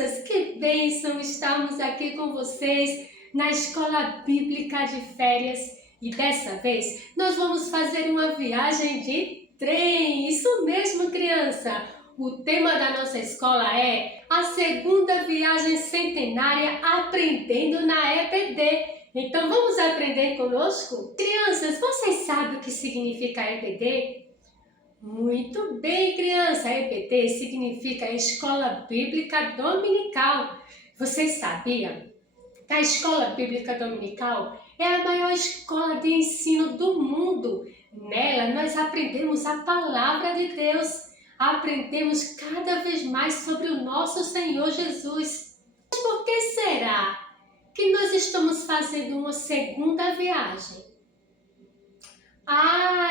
crianças, que bênção estarmos aqui com vocês na Escola Bíblica de Férias. E dessa vez nós vamos fazer uma viagem de trem. Isso mesmo, criança! O tema da nossa escola é a segunda viagem centenária aprendendo na EBD. Então vamos aprender conosco? Crianças, vocês sabem o que significa EBD? Muito bem, criança! EBD significa Escola Bíblica Dominical. Vocês sabiam que a Escola Bíblica Dominical é a maior escola de ensino do mundo? Nela nós aprendemos a palavra de Deus. Aprendemos cada vez mais sobre o nosso Senhor Jesus. Mas por que será que nós estamos fazendo uma segunda viagem?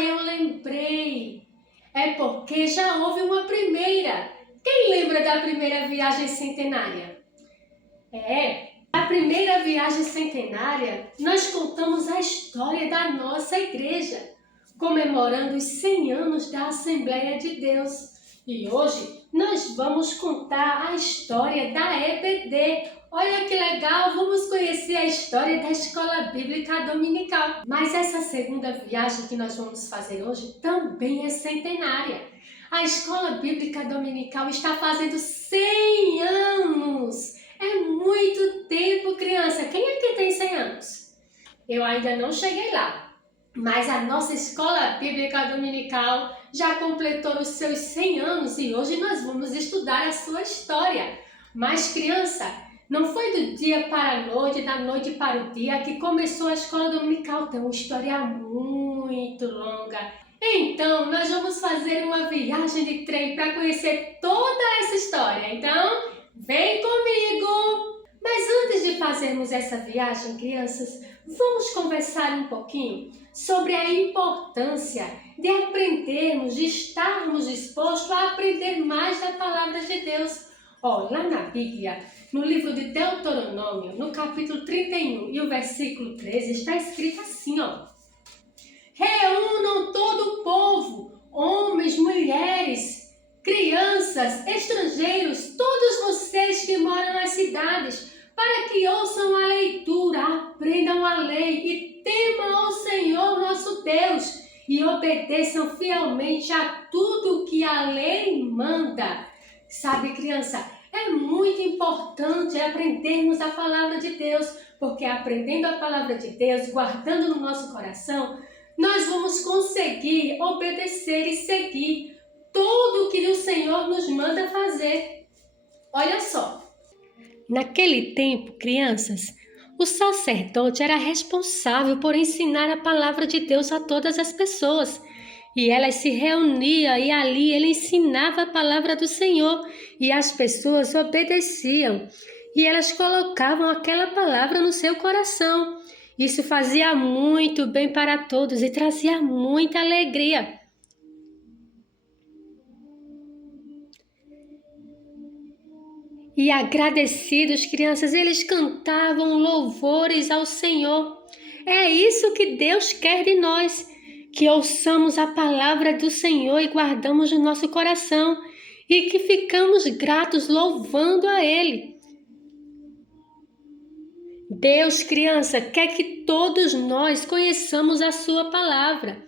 Eu lembrei! É porque já houve uma primeira. Quem lembra da primeira viagem centenária? A primeira viagem centenária, nós contamos a história da nossa igreja, comemorando os 100 anos da Assembleia de Deus. E hoje nós vamos contar a história da EBD. Olha que legal, vamos conhecer a história da Escola Bíblica Dominical. Mas essa segunda viagem que nós vamos fazer hoje também é centenária. A Escola Bíblica Dominical está fazendo 100 anos. É muito tempo, criança. Quem aqui tem 100 anos? Eu ainda não cheguei lá. Mas a nossa Escola Bíblica Dominical já completou os seus 100 anos e hoje nós vamos estudar a sua história. Mas, criança, não foi do dia para a noite, da noite para o dia que começou a Escola Dominical. Tem uma história muito longa. Então, nós vamos fazer uma viagem de trem para conhecer toda essa história. Então, vem comigo! Mas antes de fazermos essa viagem, crianças, vamos conversar um pouquinho sobre a importância de aprendermos, de estarmos dispostos a aprender mais da Palavra de Deus. Lá na Bíblia, no livro de Deuteronômio, no capítulo 31 e o versículo 13, está escrito assim, reúnam todo o povo, homens, mulheres, crianças, estrangeiros, todos vocês que moram nas cidades, para que ouçam a leitura, aprendam a lei e temam ao Senhor nosso Deus e obedeçam fielmente a tudo que a lei manda. Sabe, criança, é muito importante aprendermos a palavra de Deus, porque aprendendo a palavra de Deus, guardando no nosso coração, nós vamos conseguir obedecer e seguir tudo o que o Senhor nos manda fazer. Olha só. Naquele tempo, crianças, o sacerdote era responsável por ensinar a palavra de Deus a todas as pessoas. E elas se reuniam e ali ele ensinava a palavra do Senhor e as pessoas obedeciam. E elas colocavam aquela palavra no seu coração. Isso fazia muito bem para todos e trazia muita alegria. E agradecidos, crianças, eles cantavam louvores ao Senhor. É isso que Deus quer de nós, que ouçamos a palavra do Senhor e guardamos no nosso coração e que ficamos gratos louvando a Ele. Deus, criança, quer que todos nós conheçamos a sua palavra,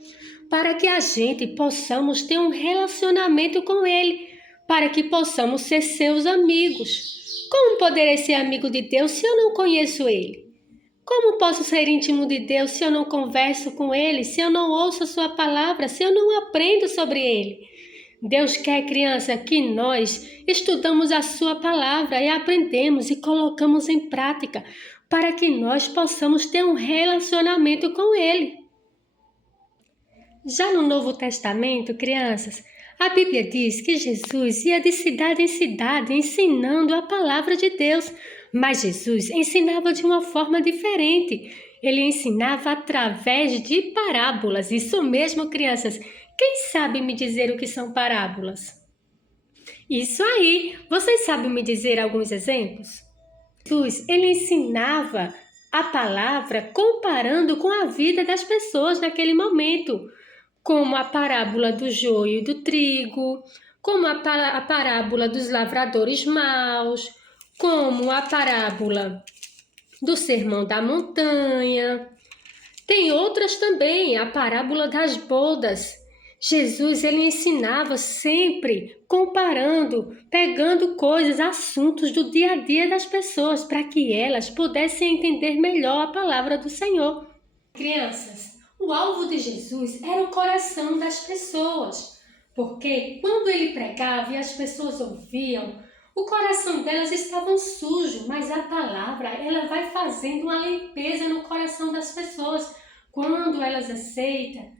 para que a gente possamos ter um relacionamento com Ele, para que possamos ser seus amigos. Como poderei ser amigo de Deus se eu não conheço Ele? Como posso ser íntimo de Deus se eu não converso com Ele, se eu não ouço a sua palavra, se eu não aprendo sobre Ele? Deus quer, criança, que nós estudamos a sua palavra e aprendemos e colocamos em prática para que nós possamos ter um relacionamento com Ele. Já no Novo Testamento, crianças, a Bíblia diz que Jesus ia de cidade em cidade ensinando a palavra de Deus, mas Jesus ensinava de uma forma diferente. Ele ensinava através de parábolas. Isso mesmo, crianças. Quem sabe me dizer o que são parábolas? Isso aí! Vocês sabem me dizer alguns exemplos? Jesus, ele ensinava a palavra comparando com a vida das pessoas naquele momento, como a parábola do joio e do trigo, como a parábola dos lavradores maus, como a parábola do Sermão da Montanha. Tem outras também, a parábola das bodas. Jesus ele ensinava sempre comparando, pegando coisas, assuntos do dia a dia das pessoas para que elas pudessem entender melhor a palavra do Senhor. Crianças, o alvo de Jesus era o coração das pessoas, porque quando ele pregava e as pessoas ouviam, o coração delas estava sujo, mas a palavra ela vai fazendo uma limpeza no coração das pessoas quando elas aceitam.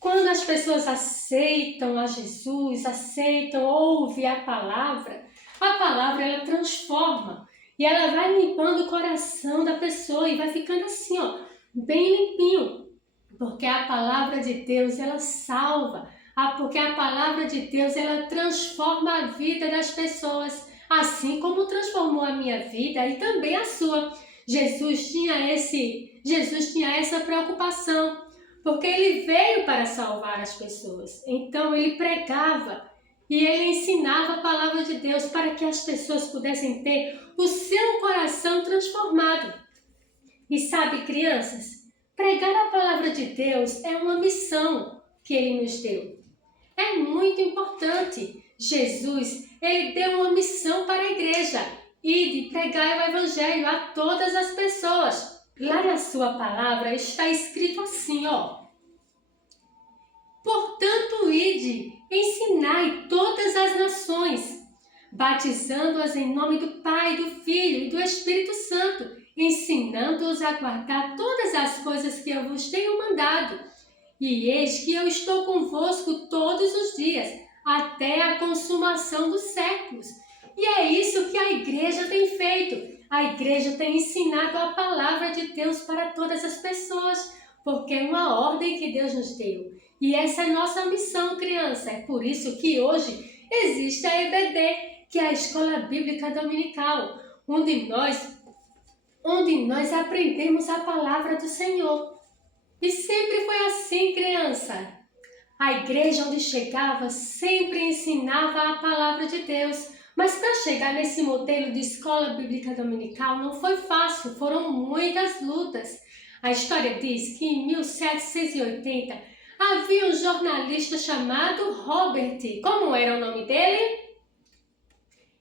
Quando as pessoas aceitam a Jesus, ouvem a palavra ela transforma e ela vai limpando o coração da pessoa e vai ficando assim, ó, bem limpinho, porque a palavra de Deus ela salva, porque a palavra de Deus ela transforma a vida das pessoas, assim como transformou a minha vida e também a sua. Jesus tinha essa preocupação, porque ele veio para salvar as pessoas. Então ele pregava e ele ensinava a palavra de Deus para que as pessoas pudessem ter o seu coração transformado. E sabe, crianças, pregar a palavra de Deus é uma missão que ele nos deu. É muito importante. Jesus, ele deu uma missão para a igreja e de pregar o evangelho a todas as pessoas. Lá na sua palavra está escrito assim, ó. Portanto, ide, ensinai todas as nações, batizando-as em nome do Pai, do Filho e do Espírito Santo, ensinando-os a guardar todas as coisas que eu vos tenho mandado. E eis que eu estou convosco todos os dias, até a consumação dos séculos. E é isso que a igreja tem feito. A igreja tem ensinado a palavra de Deus para todas as pessoas, porque é uma ordem que Deus nos deu. E essa é a nossa missão, criança. É por isso que hoje existe a EBD, que é a Escola Bíblica Dominical, onde nós aprendemos a palavra do Senhor. E sempre foi assim, criança. A igreja onde chegava sempre ensinava a palavra de Deus. Mas para chegar nesse modelo de escola bíblica dominical não foi fácil, foram muitas lutas. A história diz que em 1780 havia um jornalista chamado Robert. Como era o nome dele?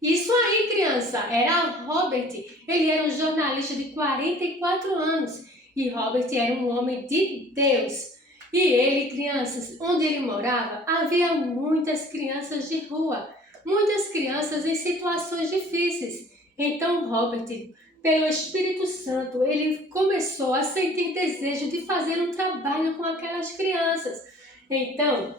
Isso aí, criança, era Robert. Ele era um jornalista de 44 anos e Robert era um homem de Deus. E ele, crianças, onde ele morava, havia muitas crianças de rua, muitas crianças em situações difíceis. Então, Robert, pelo Espírito Santo, ele começou a sentir desejo de fazer um trabalho com aquelas crianças. Então,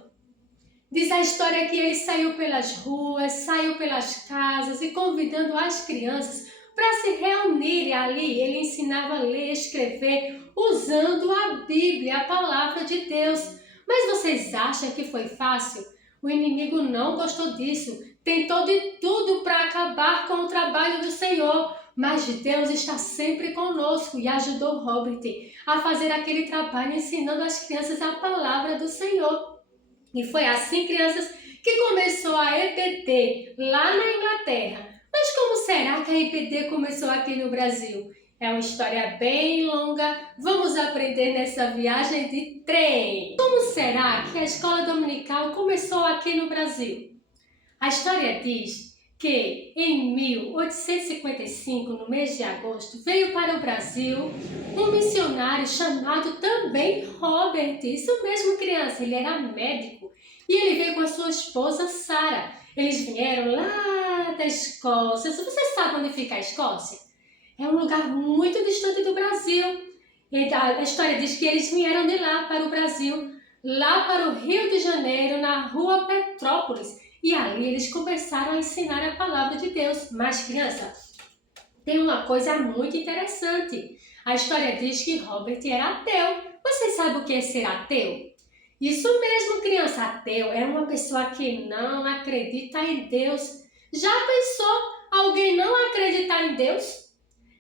diz a história que ele saiu pelas ruas, saiu pelas casas e convidando as crianças para se reunirem ali. Ele ensinava a ler e escrever usando a Bíblia, a palavra de Deus. Mas vocês acham que foi fácil? O inimigo não gostou disso. Tentou de tudo para acabar com o trabalho do Senhor. Mas Deus está sempre conosco e ajudou Robert a fazer aquele trabalho ensinando as crianças a palavra do Senhor. E foi assim, crianças, que começou a EBD lá na Inglaterra. Mas como será que a EBD começou aqui no Brasil? É uma história bem longa, vamos aprender nessa viagem de trem. Como será que a escola dominical começou aqui no Brasil? A história diz que em 1855, no mês de agosto, veio para o Brasil um missionário chamado também Robert. Isso mesmo, criança, ele era médico e ele veio com a sua esposa Sara. Eles vieram lá da Escócia. Você sabe onde fica a Escócia? É um lugar muito distante do Brasil. E a história diz que eles vieram de lá para o Brasil, lá para o Rio de Janeiro, na rua Petrópolis. E ali eles começaram a ensinar a palavra de Deus. Mas, criança, tem uma coisa muito interessante. A história diz que Robert era ateu. Você sabe o que é ser ateu? Isso mesmo, criança. Ateu é uma pessoa que não acredita em Deus. Já pensou alguém não acreditar em Deus?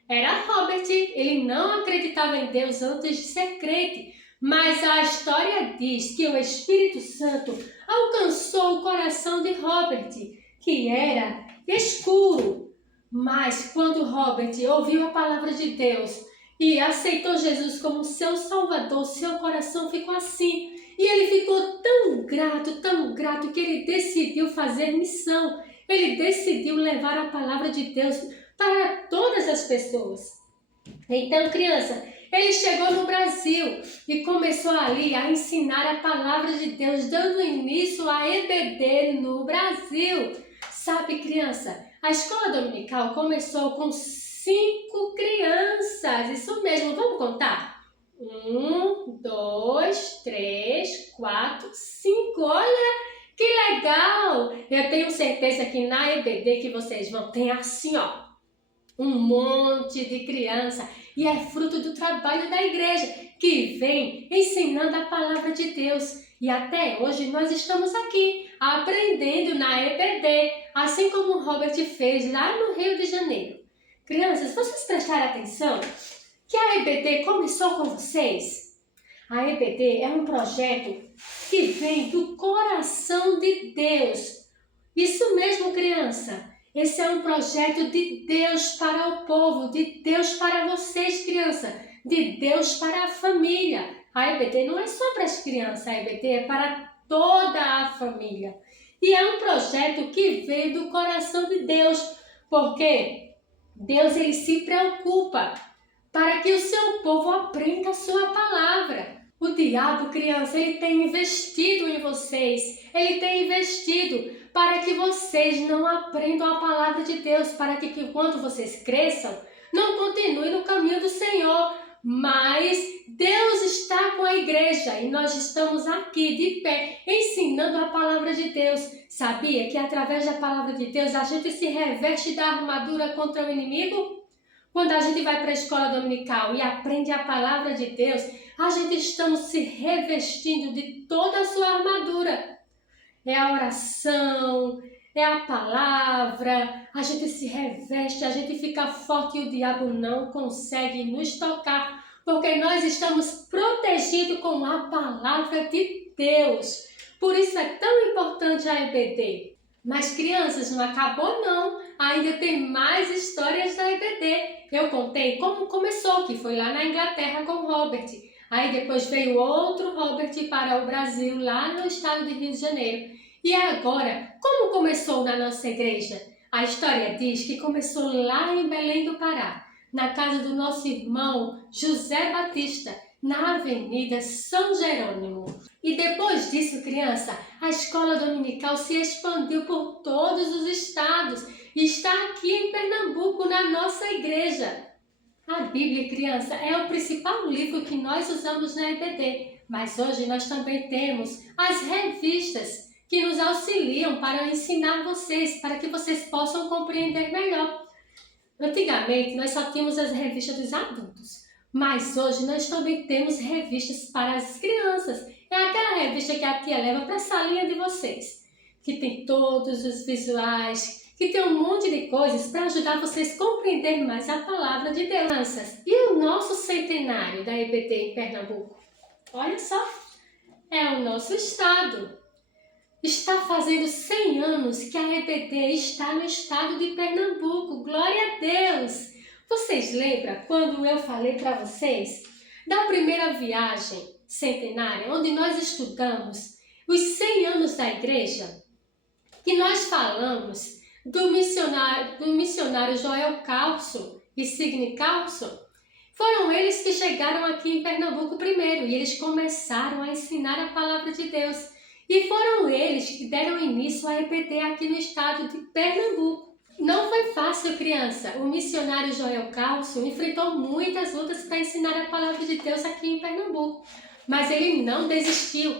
Era Robert. Ele não acreditava em Deus antes de ser crente. Mas a história diz que o Espírito Santo alcançou o coração de Robert, que era escuro. Mas quando Robert ouviu a palavra de Deus e aceitou Jesus como seu Salvador, seu coração ficou assim. E ele ficou tão grato, que ele decidiu fazer missão. Ele decidiu levar a palavra de Deus para todas as pessoas. Então, criança, ele chegou no Brasil e começou ali a ensinar a palavra de Deus, dando início à EBD no Brasil. Sabe, criança, a escola dominical começou com 5 crianças. Isso mesmo, vamos contar? 1, 2, 3, 4, 5. Olha que legal! Eu tenho certeza que na EBD que vocês vão ter assim, ó, um monte de criança. E é fruto do trabalho da igreja, que vem ensinando a palavra de Deus. E até hoje nós estamos aqui, aprendendo na EBD, assim como o Robert fez lá no Rio de Janeiro. Crianças, vocês prestaram atenção que a EBD começou com vocês? A EBD é um projeto que vem do coração de Deus. Isso mesmo, criança. Esse é um projeto de Deus para o povo, de Deus para vocês, criança, de Deus para a família. A EBD não é só para as crianças, a EBD é para toda a família. E é um projeto que veio do coração de Deus, porque Deus ele se preocupa para que o seu povo aprenda a sua palavra. O diabo, criança, ele tem investido em vocês, ele tem investido para que vocês não aprendam a palavra de Deus, para que quando vocês cresçam, não continuem no caminho do Senhor. Mas Deus está com a igreja e nós estamos aqui de pé, ensinando a palavra de Deus. Sabia que através da palavra de Deus a gente se reveste da armadura contra o inimigo? Quando a gente vai para a escola dominical e aprende a palavra de Deus, a gente estamos se revestindo de toda a sua armadura. É a oração, é a palavra, a gente se reveste, a gente fica forte e o diabo não consegue nos tocar, porque nós estamos protegidos com a palavra de Deus. Por isso é tão importante a EBD. Mas crianças, não acabou não, ainda tem mais histórias da EBD. Eu contei como começou, que foi lá na Inglaterra com o Robert. Aí depois veio outro Robert para o Brasil, lá no estado de Rio de Janeiro. E agora, como começou na nossa igreja? A história diz que começou lá em Belém do Pará, na casa do nosso irmão José Batista, na Avenida São Jerônimo. E depois disso, criança, a escola dominical se expandiu por todos os estados e está aqui em Pernambuco, na nossa igreja. A Bíblia, criança, é o principal livro que nós usamos na EBD, mas hoje nós também temos as revistas que nos auxiliam para ensinar vocês, para que vocês possam compreender melhor. Antigamente, nós só tínhamos as revistas dos adultos, mas hoje nós também temos revistas para as crianças. É aquela revista que a tia leva para a salinha de vocês, que tem todos os visuais, que tem um monte de coisas para ajudar vocês a compreender mais a palavra de Deus. E o nosso centenário da EBD em Pernambuco? Olha só, é o nosso estado. Está fazendo 100 anos que a EBD está no estado de Pernambuco. Glória a Deus! Vocês lembram quando eu falei para vocês da primeira viagem centenária, onde nós estudamos os 100 anos da igreja? Que nós falamos do missionário Joel Carlson e Sidney Carlson. Foram eles que chegaram aqui em Pernambuco primeiro e eles começaram a ensinar a palavra de Deus. E foram eles que deram início à EBD aqui no estado de Pernambuco. Não foi fácil, criança. O missionário Joel Carlson enfrentou muitas lutas para ensinar a palavra de Deus aqui em Pernambuco. Mas ele não desistiu.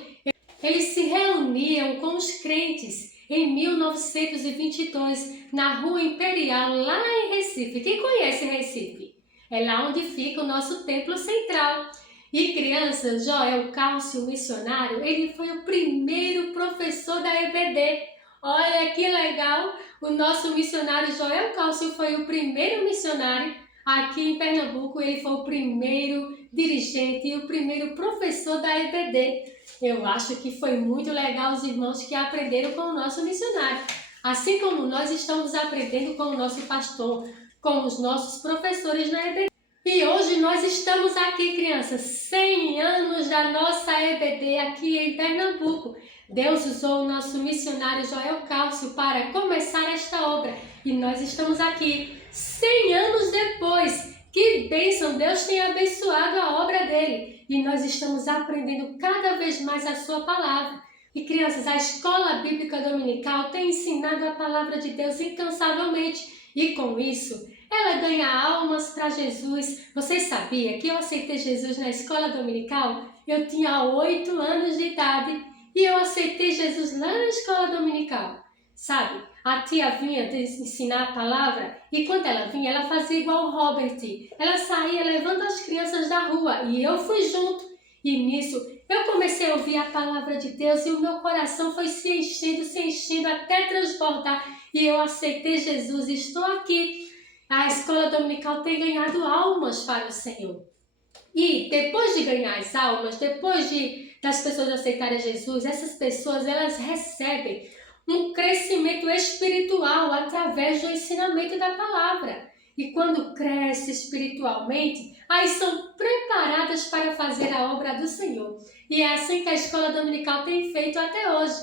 Eles se reuniam com os crentes em 1922, na Rua Imperial, lá em Recife. Quem conhece Recife? É lá onde fica o nosso templo central. E criança, Joel Carlson, missionário, ele foi o primeiro professor da EBD. Olha que legal! O nosso missionário Joel Carlson foi o primeiro missionário aqui em Pernambuco. Ele foi o primeiro dirigente e o primeiro professor da EBD. Eu acho que foi muito legal os irmãos que aprenderam com o nosso missionário. Assim como nós estamos aprendendo com o nosso pastor, com os nossos professores na EBD. E hoje nós estamos aqui, crianças, 100 anos da nossa EBD aqui em Pernambuco. Deus usou o nosso missionário Joel Cálcio para começar esta obra. E nós estamos aqui 100 anos depois. Que bênção! Deus tem abençoado a obra dele. E nós estamos aprendendo cada vez mais a sua palavra. E crianças, a Escola Bíblica Dominical tem ensinado a palavra de Deus incansavelmente. E com isso, ela ganha almas para Jesus. Vocês sabiam que eu aceitei Jesus na escola dominical? Eu tinha 8 anos de idade e eu aceitei Jesus lá na escola dominical. Sabe, a tia vinha ensinar a palavra e quando ela vinha, ela fazia igual o Robert. Ela saía levando as crianças da rua e eu fui junto. E nisso, eu comecei a ouvir a palavra de Deus e o meu coração foi se enchendo até transbordar. E eu aceitei Jesus e estou aqui. A escola dominical tem ganhado almas para o Senhor. E depois de ganhar as almas, depois das pessoas aceitarem Jesus, essas pessoas elas recebem um crescimento espiritual através do ensinamento da palavra. E quando cresce espiritualmente, aí são preparadas para fazer a obra do Senhor. E é assim que a escola dominical tem feito até hoje.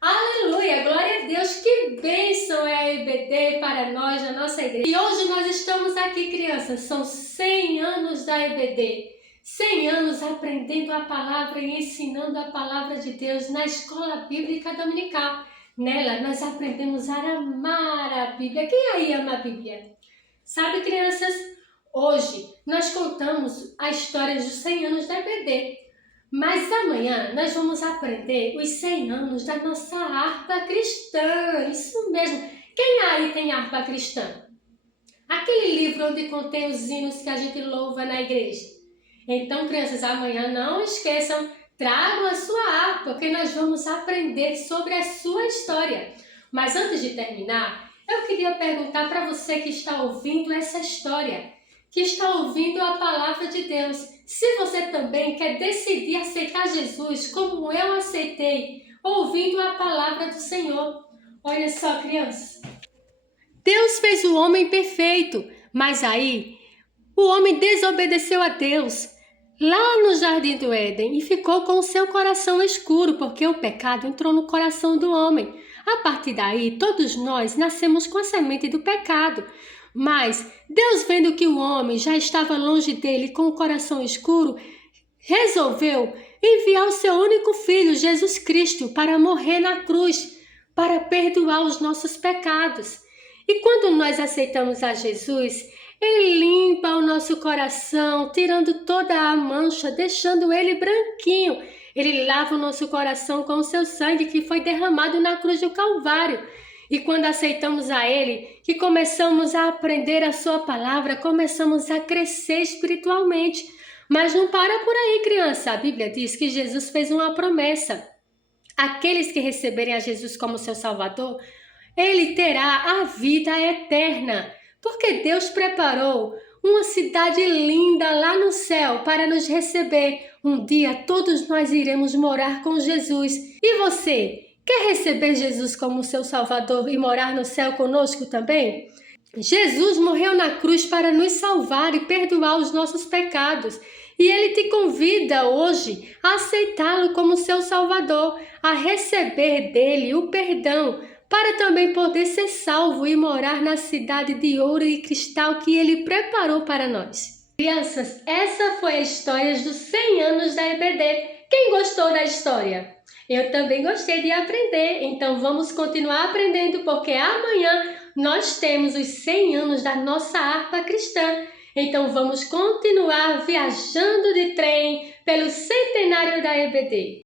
Aleluia, glória a Deus, que bênção é a EBD para nós, na nossa igreja. E hoje nós estamos aqui, crianças, são 100 anos da EBD, 100 anos aprendendo a palavra e ensinando a palavra de Deus na Escola Bíblica Dominical. Nela nós aprendemos a amar a Bíblia. Quem aí ama a Bíblia? Sabe, crianças, hoje nós contamos a história dos 100 anos da EBD. Mas amanhã nós vamos aprender os 100 anos da nossa harpa cristã. Isso mesmo. Quem aí tem harpa cristã? Aquele livro onde contém os hinos que a gente louva na igreja. Então, crianças, amanhã não esqueçam, tragam a sua harpa, porque nós vamos aprender sobre a sua história. Mas antes de terminar, eu queria perguntar para você que está ouvindo essa história, que está ouvindo a palavra de Deus, se você também quer decidir aceitar Jesus como eu aceitei, ouvindo a palavra do Senhor. Olha só, crianças. Deus fez o homem perfeito, mas aí o homem desobedeceu a Deus lá no Jardim do Éden e ficou com o seu coração escuro, porque o pecado entrou no coração do homem. A partir daí, todos nós nascemos com a semente do pecado. Mas Deus, vendo que o homem já estava longe dele com o coração escuro, resolveu enviar o seu único filho, Jesus Cristo, para morrer na cruz, para perdoar os nossos pecados. E quando nós aceitamos a Jesus, Ele limpa o nosso coração, tirando toda a mancha, deixando ele branquinho. Ele lava o nosso coração com o seu sangue que foi derramado na cruz do Calvário. E quando aceitamos a Ele, que começamos a aprender a sua palavra, começamos a crescer espiritualmente. Mas não para por aí, criança. A Bíblia diz que Jesus fez uma promessa. Aqueles que receberem a Jesus como seu Salvador, Ele terá a vida eterna. Porque Deus preparou uma cidade linda lá no céu para nos receber. Um dia todos nós iremos morar com Jesus. E você? Quer receber Jesus como seu Salvador e morar no céu conosco também? Jesus morreu na cruz para nos salvar e perdoar os nossos pecados. E Ele te convida hoje a aceitá-lo como seu Salvador, a receber dele o perdão, para também poder ser salvo e morar na cidade de ouro e cristal que Ele preparou para nós. Crianças, essa foi a história dos 100 anos da EBD. Quem gostou da história? Eu também gostei de aprender, então vamos continuar aprendendo, porque amanhã nós temos os 100 anos da nossa harpa cristã. Então vamos continuar viajando de trem pelo centenário da EBD.